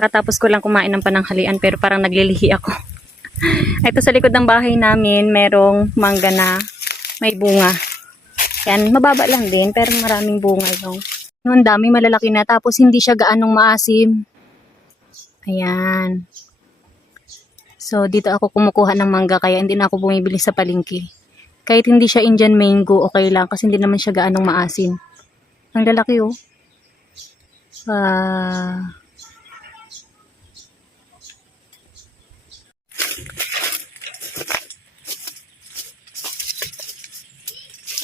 Kakatapos ko lang kumain ng pananghalian pero parang naglilihi ako. Ito sa likod ng bahay namin, merong mangga na may bunga. Yan, mababa lang din pero maraming bunga yung. Ang dami, malalaki na tapos hindi siya gaanong maasim. Ayan. So dito ako kumukuha ng mangga kaya hindi na ako bumibili sa palengke. Kahit hindi siya Indian mango, okay lang kasi hindi naman siya gaanong maasim. Ang lalaki oh.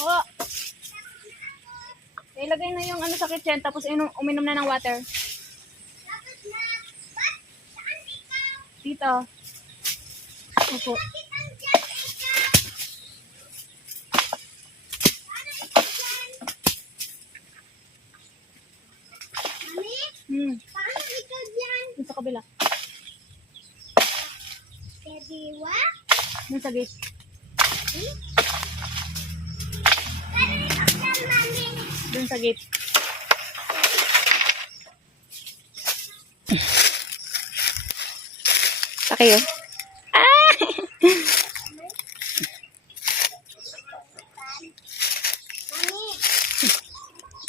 Oh. Ilagay na yung ano sa kitchen tapos uminom na ng water. Dito. Opo. Paano ikaw dyan? Dito sa kabila. Kediwa? Dito sa gate. Dun sa gate. Sakay oh. Ah!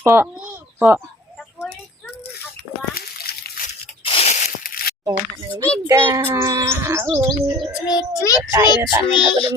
Po. Po. Oh, mangga. Sweet, sweet, sweet, sweet.